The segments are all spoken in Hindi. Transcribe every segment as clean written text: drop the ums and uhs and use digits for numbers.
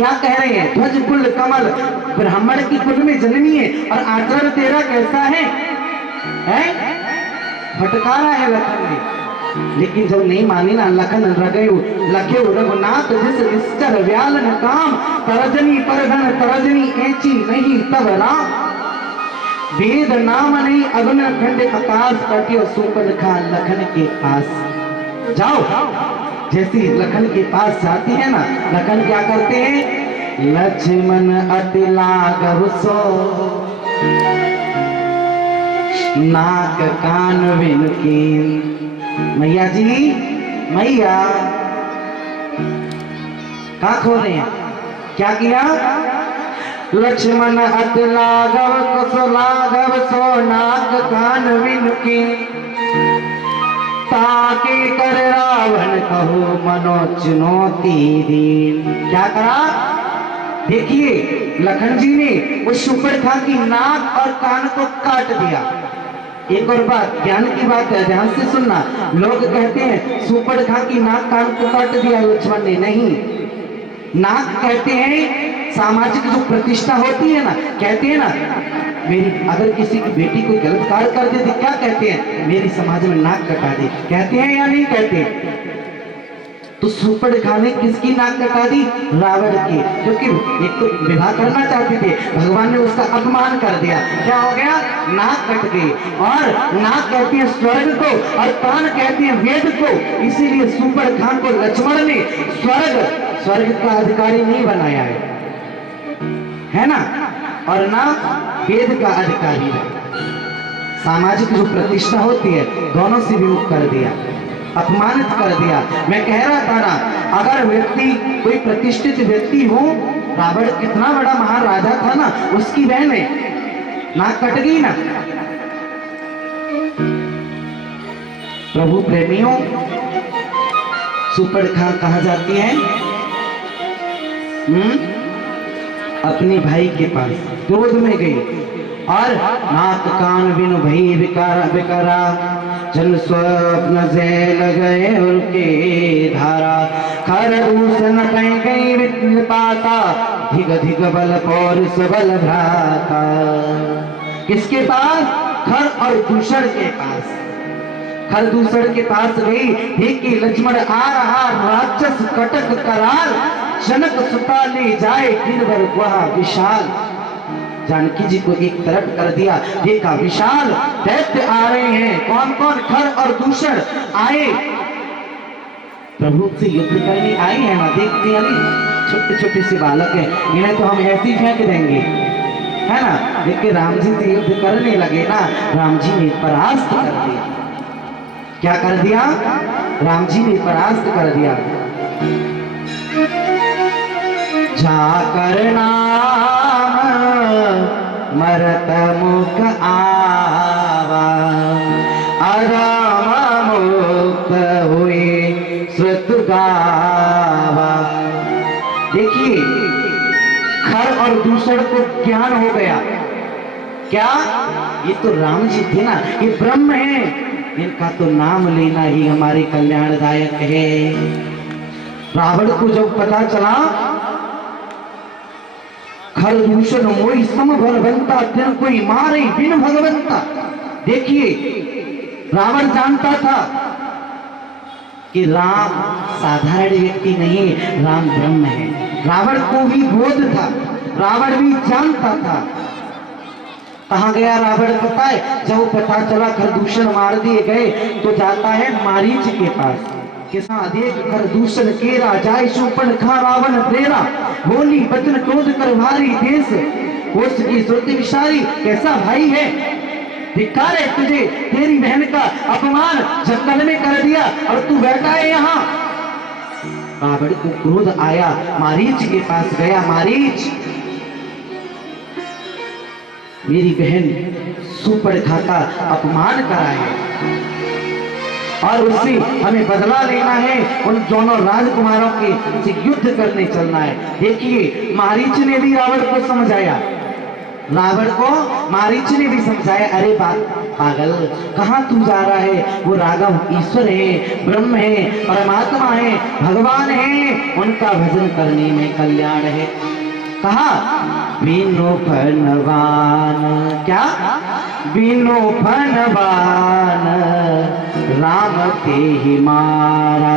क्या कह रहे हैं? ध्वज कुल कमल, ब्राह्मण की कुल में जन्मी है और आचरण तेरा कैसा है? फटकारा है लखन ने, लेकिन जब नहीं मानी ना लखन लखे रघुनाथ जिस निश्चर व्यालन काम, तरजनी परधन तरजनी ऐची नहीं तब राम। वेद नाम नहीं अगुन खंड आकाश, कटियो सुपन खा लखन के पास। जाओ, जैसी लखन के पास जाती है ना, लखन क्या करते हैं? लक्ष्मण अति लागव सो, नाक कान बिन कीन। मैया जी, मैया क्या खो रहे हैं? क्या किया? लक्ष्मण अति लागव कुसो लागव सो, नाक कान बिन कीन, ताके कर रावण कहो मनो चुनौती दीन। क्या करा? देखिए लखन जी ने उस शूर्पणखा की नाक और कान को काट दिया। एक और बात, ज्ञान की बात है, ध्यान से सुनना। लोग कहते हैं शूर्पणखा की नाक कान को काट दिया लक्ष्मण ने, नहीं। नाक कहते हैं सामाजिक जो प्रतिष्ठा होती है ना, कहते हैं ना, मेरी अगर किसी की बेटी कोई गलत कार्य कर दे तो क्या कहते हैं? मेरी समाज में नाक कटा दे, कहते हैं या नहीं कहते? तो शूर्पणखा ने किसकी नाक कटा दी? रावण की, क्योंकि एक तो विवाह करना चाहते थे, भगवान ने उसका अपमान कर दिया। क्या हो गया? नाक कट गई। और नाक कहते हैं स्वर्ग को और कान कहते हैं वेद को, इसीलिए शूर्पणखा को लक्ष्मण ने स्वर्ग का अधिकारी नहीं बनाया है ना, और ना वेद का अधिकारी है। सामाजिक जो प्रतिष्ठा होती है दोनों से विमुख कर दिया, अपमानित कर दिया। मैं कह रहा था ना, अगर व्यक्ति कोई प्रतिष्ठित व्यक्ति हो, रावण कितना बड़ा महाराजा था ना, उसकी बहन है, नाक कट गई ना। प्रभु प्रेमियों, शूर्पणखा कहाँ जाती है? अपने भाई के पास क्रोध में गई और नाक कान बिनु भई बिकरा, जन स्वप्न से गए उनके धारा, खर दूषण कहीं कहीं विघ्न पाता, धिग धिग बल पौरुष बल भ्राता। किसके पास? खर और दूषण के पास। खर दूषण के पास गई, देखी लक्ष्मण आ रहा राक्षस कटक कराल, जनक सुता ले जाए गिरवर वह विशाल। जानकी जी को एक तरफ कर दिया, देखा विशाल दैत्य आ रहे हैं। कौन कौन? खर और दूषण आए, प्रभु से युद्ध करने आए हैं ना। देखते हैं छोटे छोटे से बालक हैं, इन्हें तो हम ऐसे ही फेंक देंगे, है ना। देखिए राम जी से युद्ध करने लगे ना, राम जी ने परास्त कर दिया। क्या कर दिया? राम जी ने परास्त कर दिया। जाकर नाम मरत मुख आवा, अराम मुक्त हुए श्रुत गावा। देखिए खर और दूषण को ज्ञान हो गया। क्या? ये तो राम जी थे ना, ये ब्रह्म है, इनका तो नाम लेना ही हमारे कल्याणदायक है। रावण को जब पता चला खर दूषण मोई सम बलवंता, तिन कोई मारे बिन भगवंता। देखिए रावण जानता था कि राम साधारण व्यक्ति नहीं, राम ब्रह्म है। रावण को भी बोध था, रावण भी जानता था। कहाँ गया रावण पता है? जब पता चला खर दूषण मार दिए गए तो जाता है मारीच के पास। किसा देख कर दूषण केरा, जाय शूर्पणखा रावण प्रेरा, बोली बचन क्रोध कर भारी देश, होश की सुरति विशारी। कैसा भाई है, धिक्कार है तुझे, तेरी बहन का अपमान जंगल में कर दिया और तू बैठा है यहाँ। रावण को क्रोध आया, मारीच के पास गया। मारीच, मेरी बहन शूर्पणखा का अपमान करा है और उससे हमें बदला लेना है, उन दोनों राजकुमारों के से युद्ध करने चलना है। देखिए मारीच ने भी रावण को समझाया, रावण को मारीच ने भी समझाया, अरे पागल, कहाँ तू जा रहा है? वो राघव ईश्वर है, ब्रह्म है, परमात्मा है, भगवान है, उनका भजन करने में कल्याण है। कहा बिनु फनवान, क्या बिनु फनवान राम ते ही मारा,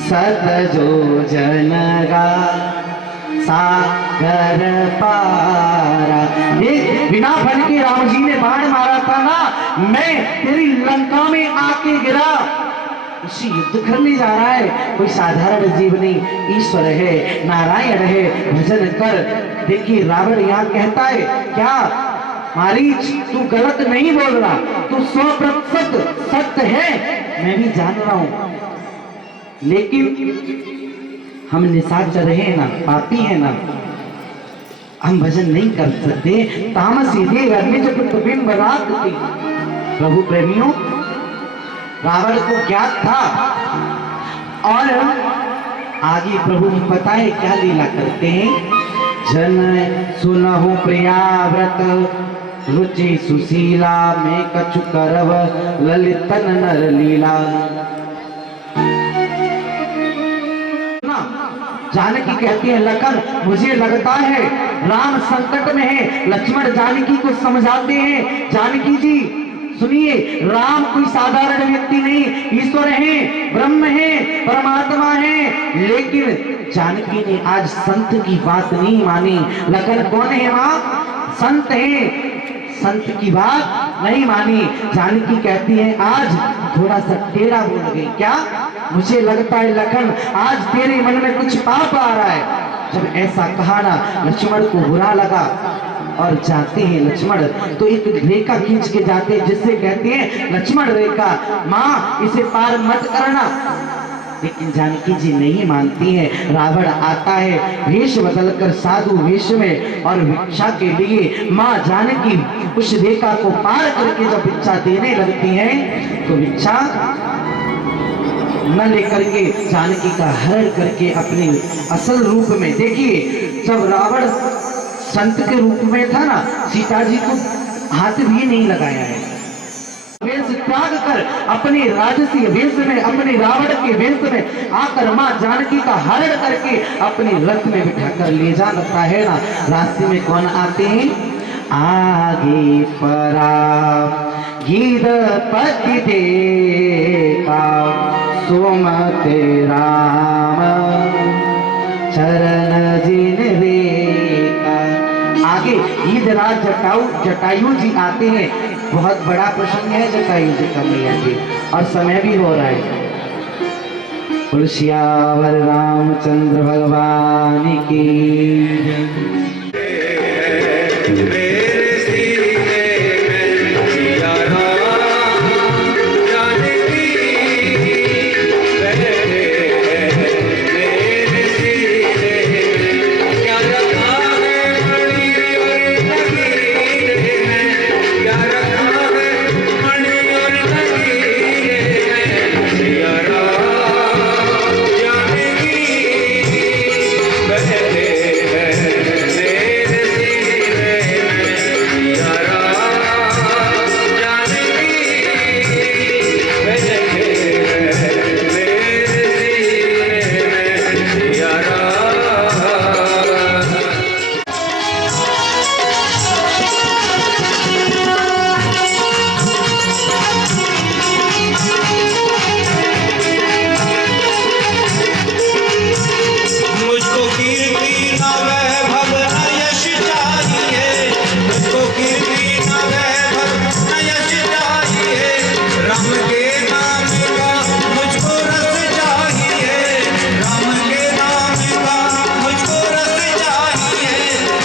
सत जो जनगा सागर पारा। ये बिना फन के राम जी ने बाण मारा था ना, मैं तेरी लंका में आके गिरा। उसी युद्ध करने जा रहा है, कोई साधारण जीव नहीं, ईश्वर है, नारायण है, भजन कर। देखिए रावण यहाँ कहता है, क्या मारीच तू गलत नहीं बोल रहा, तू 100% सत्य है, मैं भी जान रहा हूं, लेकिन हम निशाचर हैं ना, पापी है ना, हम भजन नहीं कर सकते। तामसी दे घर में जब बिंब रात थी। प्रभु प्रेमियों, रावण को ज्ञात था और आगे प्रभु पता है क्या लीला करते हैं। जन सुनहु प्रियाव्रत रुचि सुशीला, में कछु करव ललितन नर लीला। जानकी कहती है, लखन मुझे लगता है राम संकट में है। लक्ष्मण जानकी को समझाते हैं, जानकी जी सुनिए, राम कोई साधारण व्यक्ति नहीं, ईश्वर है, ब्रह्म है, परमात्मा है। लेकिन जानकी ने आज संत की बात नहीं मानी। लखन कौन है? मां संत है, संत की बात नहीं मानी। जानकी कहती है, आज थोड़ा सा टेढ़ा बोल गई। क्या? मुझे लगता है लखन आज तेरे मन में कुछ पाप आ रहा है। जब ऐसा कहा ना, लक्ष्मण को बुरा लगा और जाते हैं लक्ष्मण तो एक रेखा खींच के जाते हैं, जिससे कहते हैं लक्ष्मण रेखा, मां इसे पार मत करना। लेकिन जानकी जी नहीं मानती है। रावण आता है वेश बदलकर साधु वेश में और भिक्षा के लिए मां जानकी उस रेखा को पार करके जब भिक्षा देने लगती हैं तो भिक्षा न लेकर के जानकी का हरण करके अपने असल रूप में, देखिए जब रावण संत के रूप में था ना, सीता जी को हाथ भी नहीं लगाया है। वेश त्याग कर अपने राजसी वेश में, अपने रावण के वेश में आकर मां जानकी का हरण करके अपने रथ में बिठाकर ले जा लगता है ना। रास्ते में कौन आते हैं? आगे परा गीधपति देखा, सुमते राम चरण जिन रेखा। आगे गीधराज जटायु जी आते हैं। बहुत बड़ा प्रसंग है जटायु जी का मैया जी, और समय भी हो रहा है। तुलसियावर रामचंद्र भगवान की।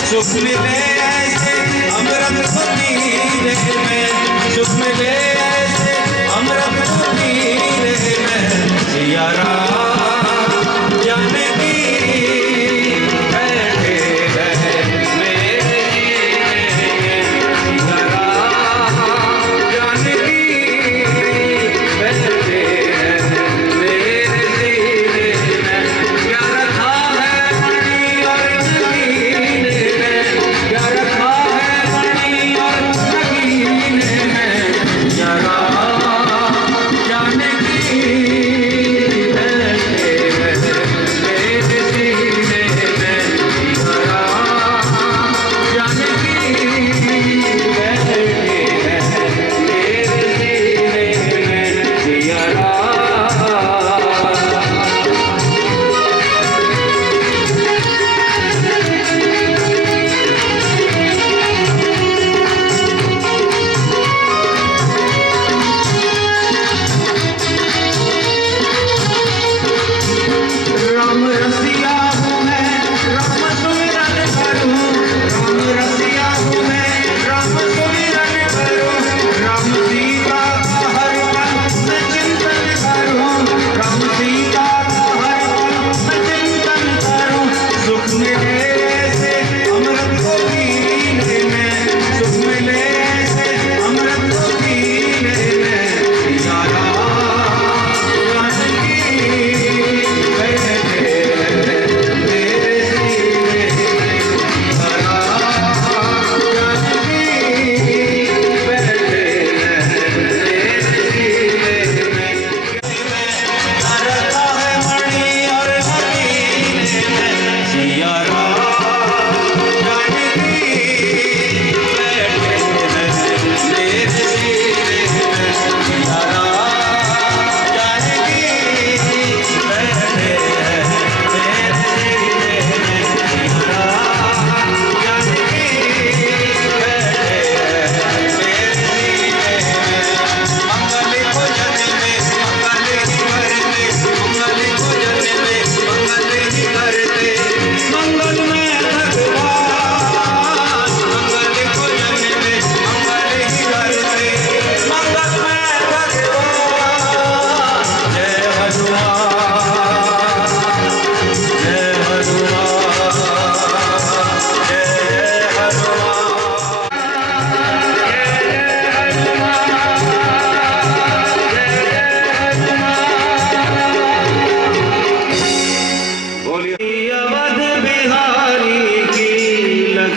सुख मिले ऐसे अमृत को पीने में, सुख मिले ऐसे अमृत को पीने में। सिया राम जानकी बैठे रहे मेरे सीने में, सिया राम जानकी बैठे रहे मेरे सीने में। क्या रखा है मणि और नगीने में, क्या रखा है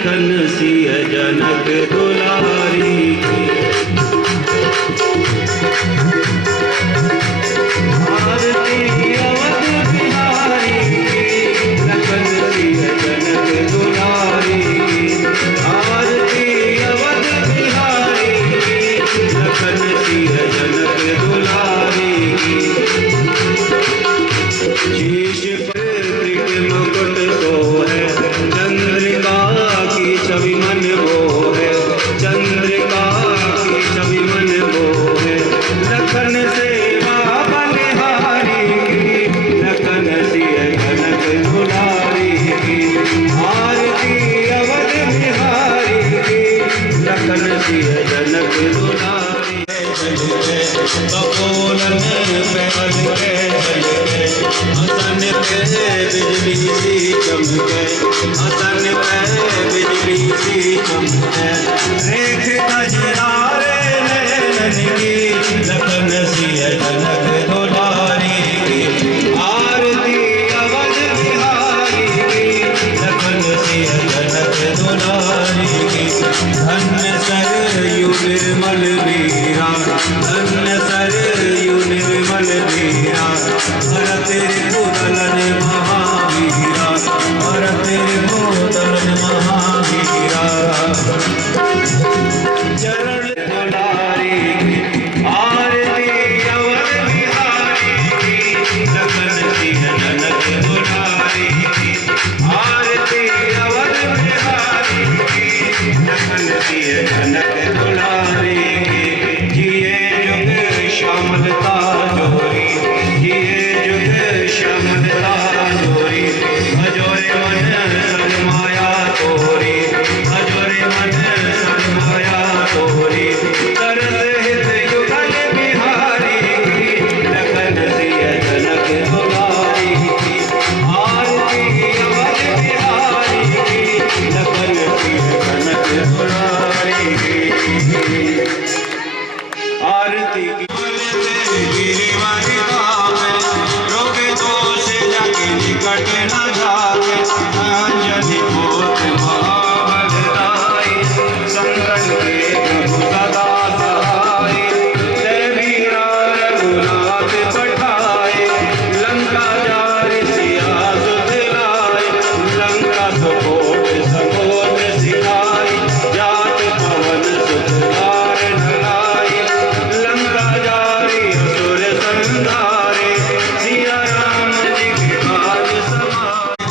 लखन सिय जनक दुलारी की आरती अवध बिहारी की लखन सिय जनक दुलारी की आरती अवध बिहारी की लखन सिय जनक दुलारी की शीश पर त्रिक मुकुट को है चंद्रिका की छवि मन वो है चंद्रिका की छवि मन वो है लखन सेवा बलिहारी की लखन सिय जनक दुलारी की आरती अवध बिहारी की लखन सिय जनक दुलारी कपोलन पे अलके झलके हसन पे बिजली सी चमके हसन पे बिजली सी चमके रेख खजरारे नैनन की लखन सिय जनक दुलारी की आरती अवध बिहारी की लखन सिय जनक दुलारी की धन्य सरयू निर्मल वीरा धन्य सरयू निर्मल वीरा भरत रिपुदलन महावीरा भरत रिपुदलन महावीरा चरण दुलारी की आरती अवध बिहारी की लखन सिय जनक दुलारी की आरती अवध बिहारी की लखन सिय जनक दुलारी की जिए जुग श्यामलता जोरी जिए जुग श्यामलता जोरी भजोरे मन सन माया तोरी भजोरे मन सन माया तोरी तरस हित युगल बिहारी की लखन सिय जनक दुलारी की आरती अवध बिहारी की लखन सिय जनक दुलारी की आरती की गिरिवारी धामे रोगे दोष जाके निकट न जाके अंजनी पोत महाबलदाई संकट के प्रभु सदा सहाय जय वीरा रघुनाथ पठाए लंका जारि सिया सुध लाए लंका सकोट सकोट सिखाई जात पवन सुत धार ढलाई लंका जारी असुर संधारे सिया राम जी के काज समारे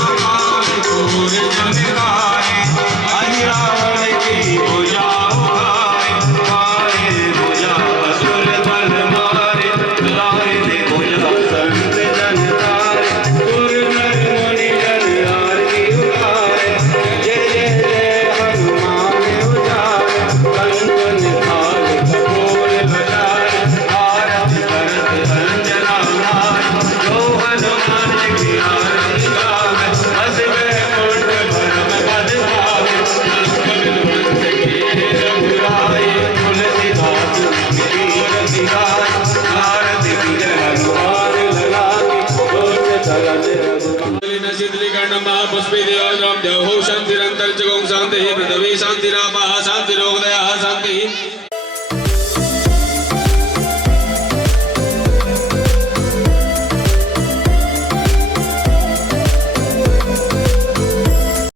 भगवान घोर चमकाए अहि रावण की भुजा उखाए मारे भुजा असुर बल मारे लाए थे भुजा संत जन तारे सुर नर मुनि जन आरती उठाए जय जय जय हनुमान उजाए कंचन थाल कपूर बजाए आरती करत अंजना नाय जो हनुमान जी की आरती गावे हस बैकुंठ भरम पद पावे लंकन ध्वंस किए रघुराई तुलसीदास की कीरति गाय आरती की हनुमान लगा के दोष चलन रघुराई सिद्धलिकर्णं महापुष्पे देवद्रं जहो शान्तिरन्तर्जगं शान्तिः पृथिवी शान्तिरापः शान्तिरोदयः